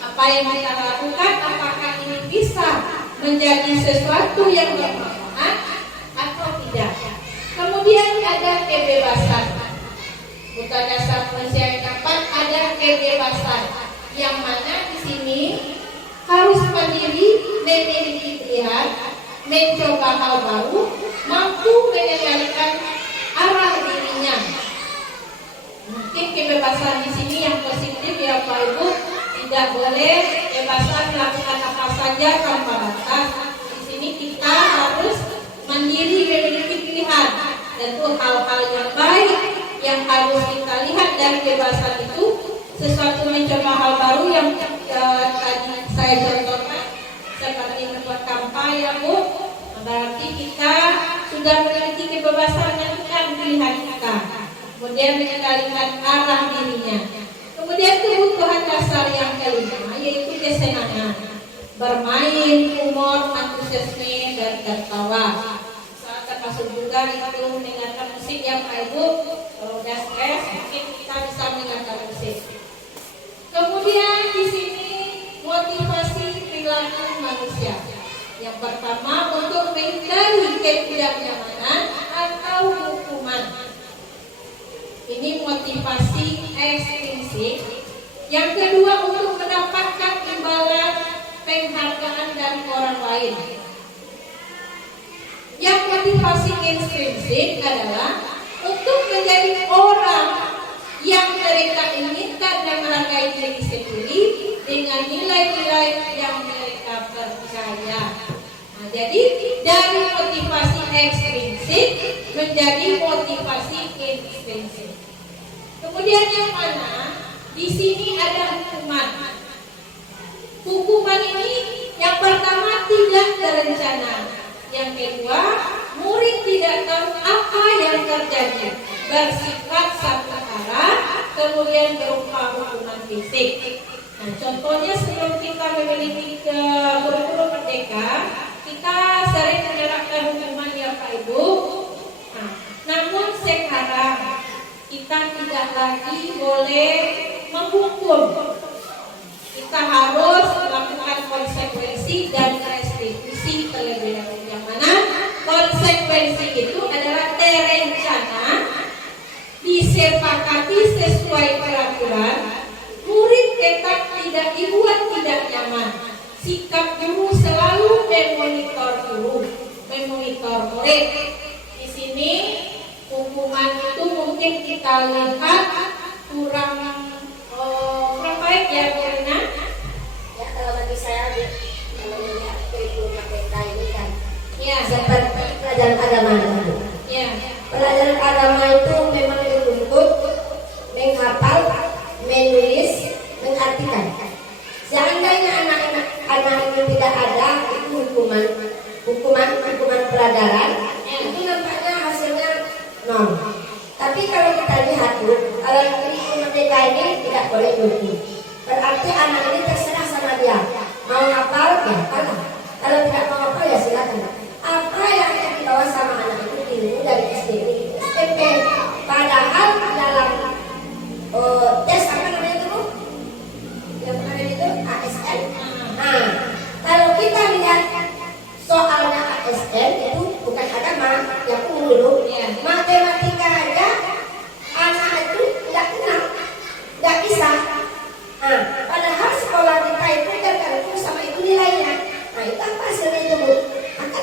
Apa yang kita lakukan, apakah ini bisa menjadi sesuatu yang bermanfaat atau tidak. Kemudian ada kebebasan. Kebutuhan dasar manusia yang keempat ada kebebasan, yang mana di sini harus mandiri, memiliki pilihan, mencoba hal baru, mampu mengendalikan arah dirinya. Mungkin kebebasan di sini yang positif ya Pak Ibu, tidak boleh kebebasan melakukan apa saja tanpa batas. Di sini kita harus mandiri, memiliki pilihan. Tentu hal-hal yang baik yang harus kita lihat dari kebebasan itu, sesuatu mencoba hal baru yang tadi saya contohkan seperti membuat kampanye Bu, berarti kita sudah memiliki kebebasan menentukan pilihan kita, kemudian mengendalikan arah dirinya. Kemudian kebutuhan dasar yang kelima yaitu kesenangan, bermain, humor, antusiasme, dan tertawa. Termasuk juga itu mendengarkan musik yang Ibu udah stres, mungkin kita bisa mendengarkan musik. Kemudian di sini motivasi perilaku manusia. Yang pertama untuk menghindari ketidaknyamanan atau hukuman. Ini motivasi ekstrinsik. Yang kedua untuk mendapatkan imbalan penghargaan dari orang lain. Yang motivasi intrinsik adalah untuk menjadi orang yang mereka inginkan dan menghargai diri sendiri dengan nilai-nilai yang mereka percaya. Nah, jadi dari motivasi ekstrinsik menjadi motivasi intrinsik. Kemudian yang mana di sini ada hukuman. Hukuman ini yang pertama tidak terencana. Yang kedua, murid tidak tahu apa yang terjadi, bersifat satu arah, kemudian berupa hukuman fisik. Nah, contohnya sebelum kita memiliki kurikulum merdeka, kita sering menerapkan hukuman ya Pak Ibu. Nah, namun sekarang kita tidak lagi boleh menghukum. Kita harus melakukan konsekuensi dan restitusi terlebih dahulu. Yang mana konsekuensi itu adalah terencana, disepakati sesuai peraturan, murid tetap tidak dibuat tidak nyaman. Sikap guru selalu memonitor murid. Di sini hukuman itu mungkin kita lihat kurang baik ya Bu Rina. Ya kalau bagi saya melihat kurikulum merdeka ini kan Ya. seperti pelajaran agama. Ya. Pelajaran agama itu memang dituntut menghafal, menulis, mengartikan. Seandainya anak-anak itu tidak ada, itu hukuman pelajaran, itu nampaknya hasilnya nol. Tapi kalau kita lihat Bu, kalau kurikulum merdeka ini tidak boleh bunyi. Berarti anak ini terserah sama dia. Mau hafal ya hafal. Kalau tidak mau hafal ya silakan. Apa yang dibawa sama anak itu ilmu dari SD, SMP. Padahal dalam tes apa namanya itu Bu? Yang kemarin itu ASN. Nah, kalau kita lihat soalnya ASN itu bukan agama, yang umum dulu. Matematika aja anak itu tidak kenal, tidak bisa. Nah, padahal sekolah kita itu tergantung sama itu nilainya. Nah, itu apa hasilnya itu Bu? Maka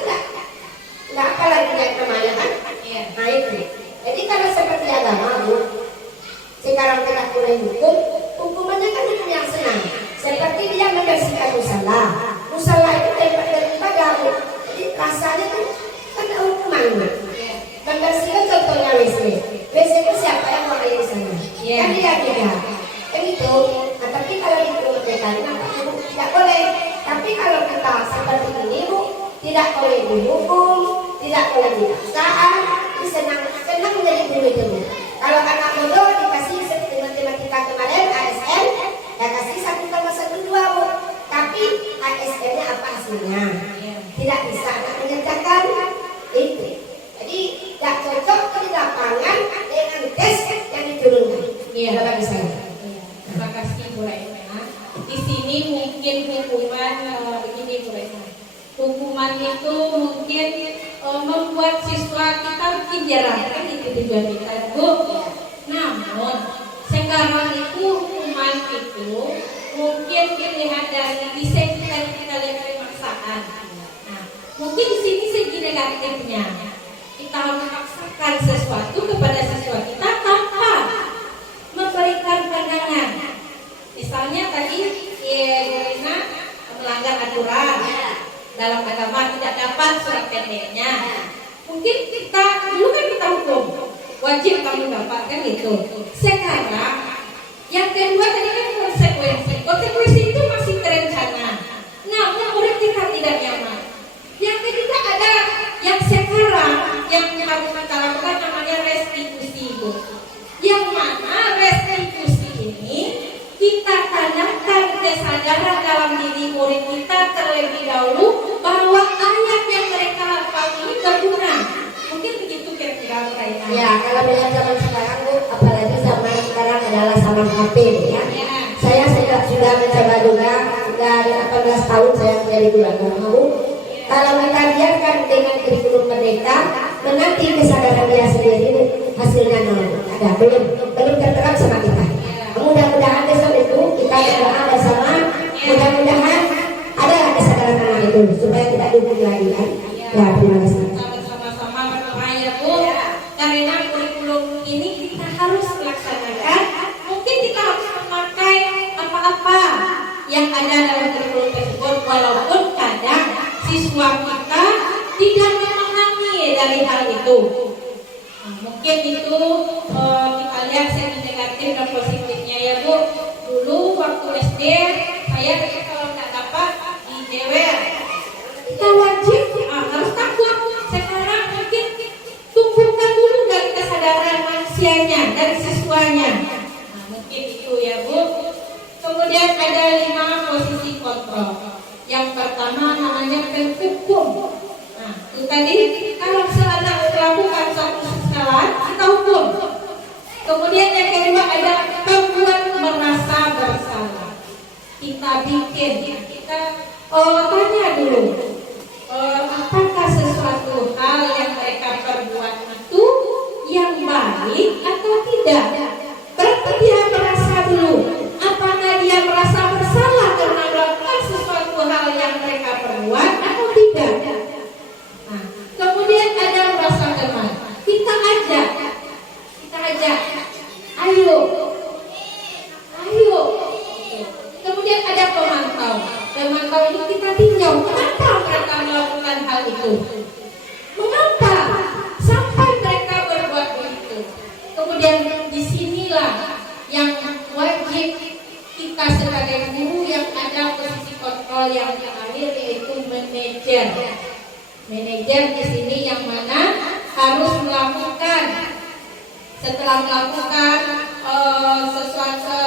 enggak apa lagi yang namanya kan? Nah itu. Jadi kalau seperti agama Bu, sekarang kita boleh hukumannya kan hukum yang senang. Seperti dia membersihkan musala. Musala itu dari ibadah Bu. Jadi rasanya kan ada hukuman Bu. Membersihkan contohnya WC. WC itu siapa yang mau air di sana? Kan dia tidak. Kan itu. Nah, tapi kalau di rumah mereka kenapa Bu tidak Tapi kalau kita seperti ini Bu, tidak boleh dihukum, tidak boleh dipaksakan, senang menjadi guru itu Bu. Kalau anak bodoh dikasih matematika kemarin ASN, ya kasih 1,12 Bu. Tapi ASN-nya apa hasilnya? Tidak bisa mengerjakan itu. Jadi tidak cocok di lapangan dengan tes yang diturunkan. Iya. Bagi saya. Terima kasih Bu Raina. Di sini mungkin hukuman begini Bu Raina. Hukuman itu mungkin membuat siswa kita bikin jerah, kan itu tujuan kita Bu. Namun sekarang itu hukuman itu mungkin dilihat dari desain kita lihat pemaksaan. Nah, mungkin di sini segi negatifnya kita harus memaksakan sesuatu kepada siswa kita tanpa memberikan pandangan. Misalnya tadi Rina melanggar aturan dalam agama, tidak dapat surat pendeknya. Mungkin kita dulu kan kita hukum wajib kamu dapatkan itu. Sekarang yang kedua tadi kan konsekuensi itu masih terencana. Namun murid kita tidak nyaman. Yang ketiga ada yang sekarang yang harus kita lakukan namanya restitusi Bu. Yang mana restitusi ini kita tanamkan kesadaran dalam diri murid kita terlebih dahulu bahwa ayat yang mereka hafal ini berguna. Mungkin begitu kira-kira Raina. Ya, kalau melihat zaman sekarang Bu, apalagi zaman sekarang adalah zaman HP ya. Saya sudah mencoba juga, sudah 18 tahun saya menjadi guru agama Bu. Kalau kita biarkan dengan kurikulum merdeka, menanti kesadaran dia sendiri hasilnya nol. Ada belum terterap sama kita. Mudah-mudahan besok itu kita berdoa bersama, mudah-mudahan ada kesadaran anak itu supaya tidak dihukum lagi kan. Ya, terima kasih. Sama-sama berdoa ya Bu. Karena kurikulum ini kita harus melaksanakan. Mungkin kita harus memakai apa-apa yang ada dalam kurikulum tersebut, walaupun kadang siswa kita tidak memahami dari hal itu. Nah, mungkin itu kita lihat segi negatif dan positifnya ya Bu. Dulu waktu SD saya kalau nggak dapat dijewer, kita wajib harus takut. Sekarang mungkin tumbuhkan dulu dari kesadaran manusianya dan siswanya. Nah, mungkin itu ya Bu. Kemudian ada 5 posisi kontrol. Yang pertama namanya penghukum. Nah, itu tadi kalau seorang melakukan suatu kesalahan kita hukum. Kemudian yang kedua ada pembuat merasa bersalah. Kita bikin, kita tanya dulu, apakah sesuatu hal yang mereka perbuat itu yang baik atau tidak? Berarti dia merasa dulu, apakah dia merasa bersalah karena melakukan sesuatu hal yang mereka perbuat atau tidak? Nah, kemudian ada merasa teman. Kita ajak, ayo. Kemudian ada pemantau. Pemantau itu kita tinjau, kenapa mereka melakukan hal itu? Mengapa sampai mereka berbuat begitu? Kemudian disinilah yang wajib kita sebagai guru yang ada posisi kontrol yang terakhir yaitu manajer. Manajer di sini yang mana harus melakukan setelah melakukan sesuatu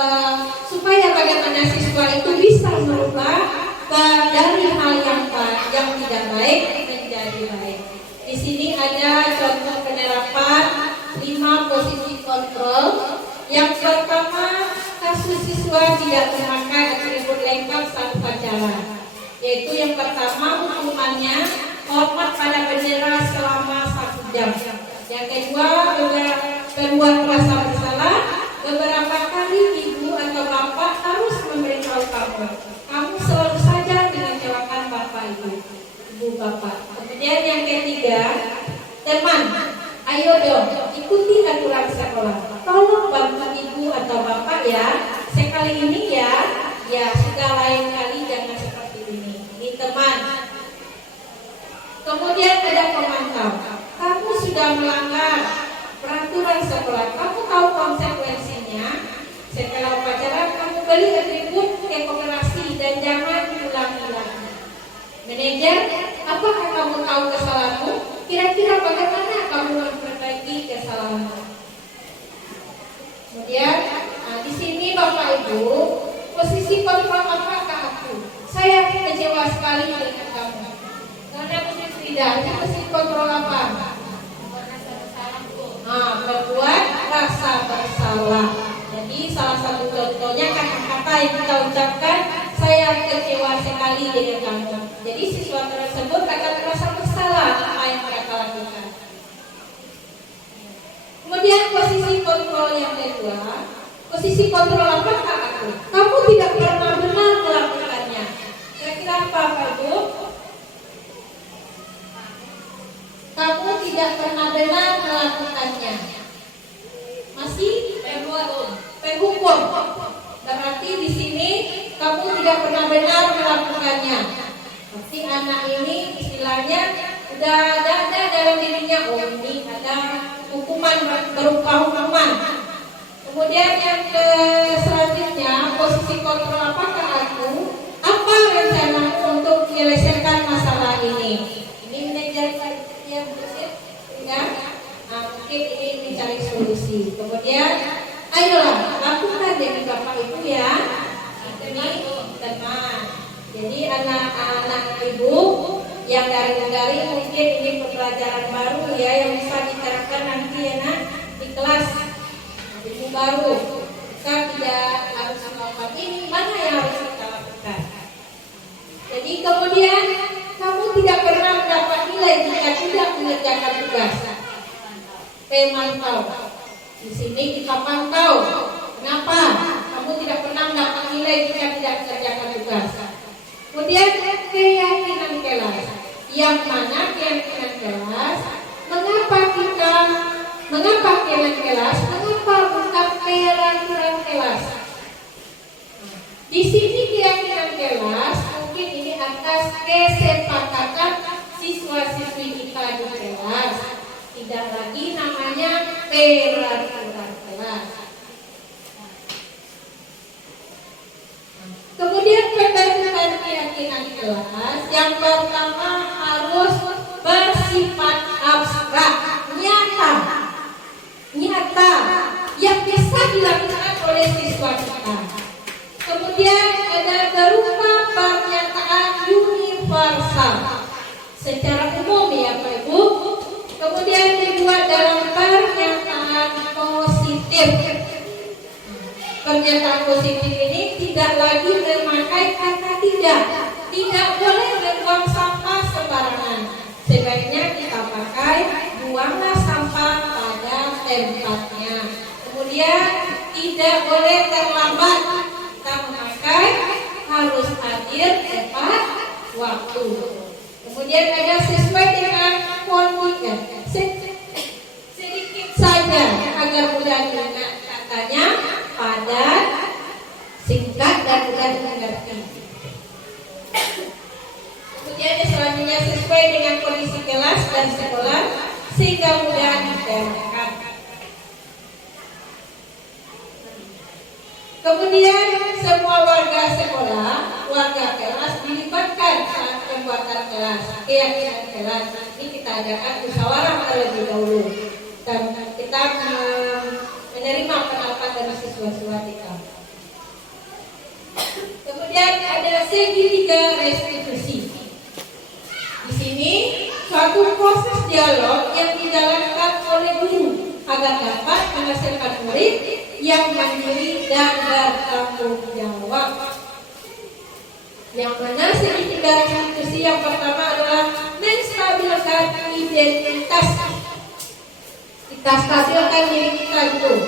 supaya bagaimana siswa itu bisa merubah dari hal yang tidak baik menjadi baik. Di sini ada contoh penerapan 5 posisi kontrol. Yang pertama, kasus siswa tidak memakai atribut lengkap saat upacara. Yaitu yang pertama hukumannya hormat pada bendera selama 1 jam. Yang kedua, membuat merasa bersalah. Beberapa kali ibu atau bapak harus memberitahu kamu selalu saja mengecewakan bapak ibu bapak. Kemudian yang ketiga, teman, ayo dong ikuti aturan sekolah. Tolong bapak ibu atau bapak ya, sekali ini ya sudah lain kali jangan seperti ini. Ini teman. Kemudian ada pemantau. Kamu sudah melanggar peraturan sekolah, kamu tahu konsekuensinya. Setelah upacara kamu beli atribut ke koperasi dan jangan ulangi lagi. manajer, apakah kamu tahu kesalahanmu? Kira-kira bagaimana kamu memperbaiki kesalahanmu? Kemudian, di sini Bapak Ibu, posisi kontrol apakah aku? Saya kecewa sekali dengan kamu. Karena punya tidak, posisi kontrol apa? Berbuat rasa bersalah. Jadi salah satu contohnya kata-kata yang kita ucapkan, saya kecewa sekali dengan kamu. Jadi siswa tersebut akan merasa bersalah apa yang mereka lakukan. Kemudian posisi kontrol yang kedua, posisi kontrol apakah aku? Kamu tidak pernah benar melakukannya. Kira-kira apa Pak Ibu? Kamu tidak pernah benar melakukannya. Masih perhukum. Berarti di sini kamu tidak pernah benar melakukannya. Berarti anak ini istilahnya udah ada dalam dirinya, oh ini ada hukuman berupa hukuman. Kemudian yang selanjutnya, posisi kontrol apakah aku? Apa rencanamu untuk menyelesaikan masalah ini? Ini manajer yang bersih, enggak? Mungkin ini mencari solusi. Kemudian, ayolah lakukan dengan Bapak Ibu ya. Ini teman. Jadi anak-anak Ibu yang dari mungkin ini pembelajaran baru ya yang bisa diterapkan nanti ya nak di kelas. Ibu baru. Kita tidak harus melakukan ini, mana yang harus kita lakukan. Jadi kemudian kamu tidak pernah mendapat nilai jika tidak mengerjakan tugas. Pemantau. Di sini kita pantau. Kenapa? Kamu tidak pernah mendapat nilai jika tidak mengerjakan tugas. Kemudian keyakinan kelas. Yang mana keyakinan kelas? Mengapa keyakinan kelas? Mengapa bukan peraturan kelas? Di sini keyakinan kelas mungkin ini atas kesepakatan siswa-siswi kita di kelas. Tidak lagi namanya peraturan kelas. Kemudian pembentukan keyakinan kelas yang pertama harus bersifat abstrak, nyata, yang bisa dilakukan oleh siswa kita. Kemudian ada berupa pernyataan universal secara umum ya Pak Ibu. Kemudian dibuat dalam pernyataan positif. Pernyataan positif ini tidak lagi memakai kata tidak. Tidak boleh membuang sampah sembarangan. Sebaiknya kita pakai buanglah sampah pada tempatnya. Kemudian tidak boleh terlambat. Kita memakai harus hadir tepat waktu. Kemudian ada sesuai dengan kondisi. Sedikit saja agar mudah diingat katanya, padat, singkat dan mudah dimengerti. Kemudian selanjutnya sesuai dengan kondisi kelas dan sekolah sehingga mudah diterapkan. Kemudian semua warga sekolah, warga kelas dilibatkan saat pembuatan kelas, keyakinan kelas. Ini kita adakan musyawarah terlebih dahulu dan kita menerima pendapat dari siswa-siswa kita. Kemudian ada segitiga restitusi. Di sini suatu proses dialog yang dijalankan oleh guru agar dapat menghasilkan murid yang mandiri dan bertanggung jawab. Yang mana segitiga restitusi yang pertama adalah menstabilkan identitas. Kita stabilkan diri kita dulu,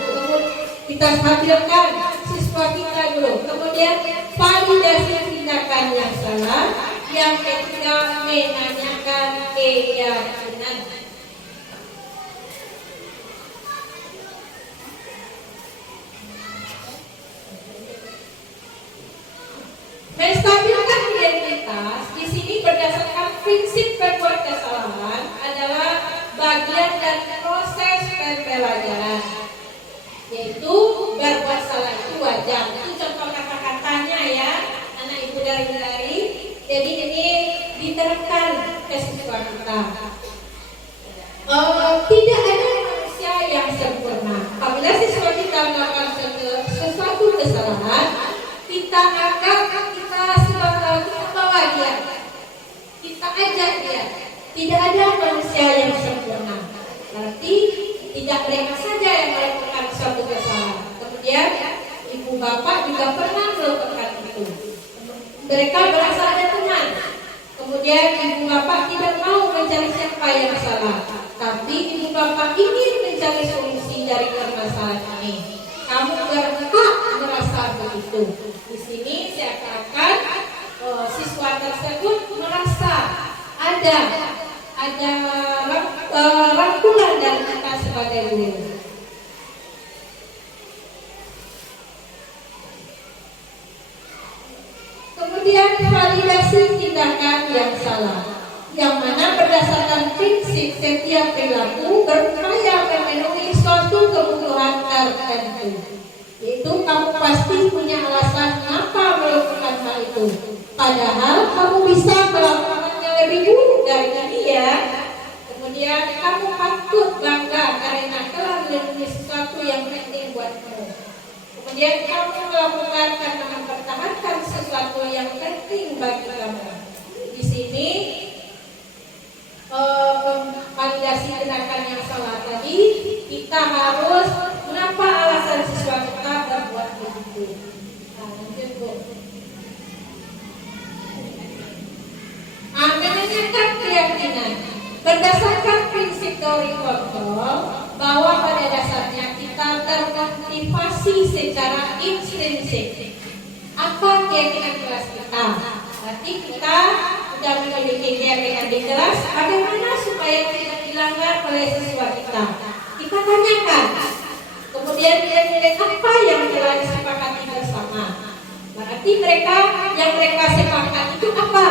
kita stabilkan siswa kita dulu. Kemudian validasi tindakan yang salah. Yang ketiga menanyakan keyakinan. Menstabilkan identitas di sini berdasarkan prinsip berbuat kesalahan adalah bagian dari proses pembelajaran, yaitu berbuat salah itu wajar. Itu contoh kata-katanya ya, anak ibu dari. Jadi ini ajarkan ke siswa kita. Tidak ada manusia yang sempurna. Apabila siswa kita melakukan sesuatu kesalahan, kita anggap kita bawa dia, kita ajak dia. Tidak ada manusia yang sempurna. Berarti tidak mereka saja yang melakukan suatu kesalahan. Kemudian ibu bapak juga pernah melakukan itu. Mereka merasa ada teman. Kemudian ibu bapak tidak mau mencari siapa yang salah, tapi ibu bapak ingin mencari solusi dari permasalahan ini. Kamu berhak merasa begitu. Di sini seakan-akan siswa tersebut merasa ada rangkulan dari kita sebagai guru. Kemudian validasi tindakan yang salah, yang mana berdasarkan prinsip setiap perilaku berupaya memenuhi suatu kebutuhan tertentu. Yaitu kamu pasti punya alasan mengapa melakukan hal itu. Padahal kamu bisa melakukannya lebih dulu dari dia. Kemudian kamu patut bangga karena telah memenuhi sesuatu yang penting buatmu. Kemudian kamu melakukan karena mempertahankan sesuatu yang penting bagi kamu. Di sini validasi tindakan yang salah tadi, kita harus mengapa alasan siswa kita berbuat begitu. Nah, lanjut Bu. Menanyakan keyakinan berdasarkan prinsip teori kontrol bahwa pada dasarnya kita termotivasi secara intrinsik. Apa keyakinan kelas kita? Berarti kita sudah memiliki keyakinan di kelas, bagaimana supaya tidak dilanggar oleh siswa kita? Kita tanyakan. Kemudian nilai-nilai apa yang telah disepakati bersama? Berarti yang mereka sepakati itu apa?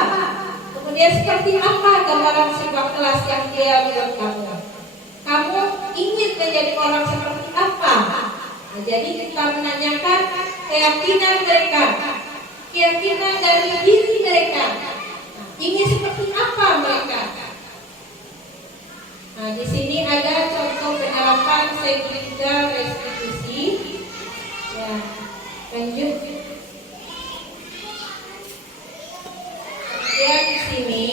Kemudian seperti apa gambaran sebuah kelas yang ideal buat kamu? Kamu ingin menjadi orang seperti apa? Nah, jadi kita menanyakan keyakinan mereka, keyakinan dari diri mereka. Nah, ingin seperti apa mereka? Nah, di sini ada contoh penerapan segitiga restitusi. Ya, lanjut. Kemudian di sini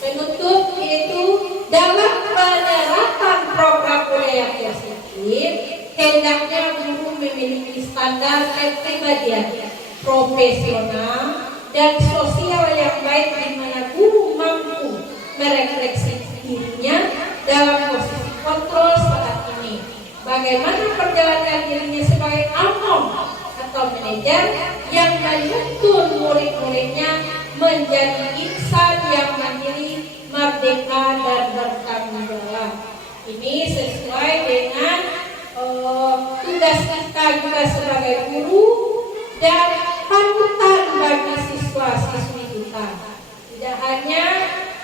penutup yaitu dalam penerapan program budaya positif, hendaknya guru memiliki standar kepribadian profesional dan sosial yang baik di mana guru mampu merefleksi dirinya dalam posisi kontrol saat ini. Bagaimana perjalanan dirinya sebagai anom atau manajer yang menuntun murid-muridnya menjadi insan yang mandiri, merdeka dan bertanggung jawab. Ini sesuai dengan tugas kita juga sebagai guru dan panutan bagi siswa-siswi kita. Tidak hanya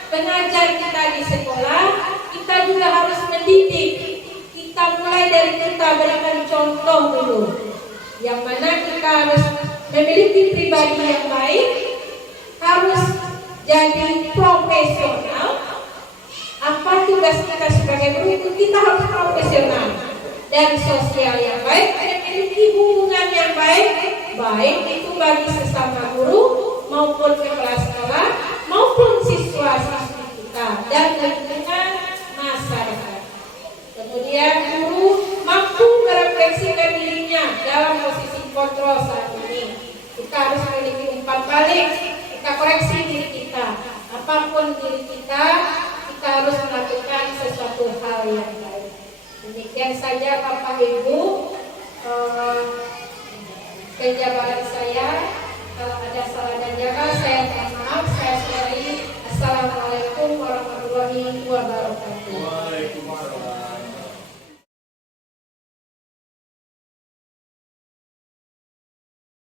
pengajar kita di sekolah, kita juga harus mendidik. Kita mulai dari kita berikan contoh dulu, yang mana kita harus memiliki pribadi yang baik, harus jadi profesional. Apa tugas kita sebagai guru itu? Kita harus profesional dan sosial yang baik, memiliki hubungan yang baik itu bagi sesama guru maupun kepala sekolah maupun siswa-siswi kita dan lingkungan masyarakat. Kemudian guru mampu merefleksikan dirinya dalam posisi kontrol saat ini. Kita harus memiliki umpan balik. Kita koreksi diri kita. Apapun diri kita harus melakukan sesuatu hal yang baik. Demikian saja Bapak Ibu penjabaran saya. Kalau ada salah dan jaga saya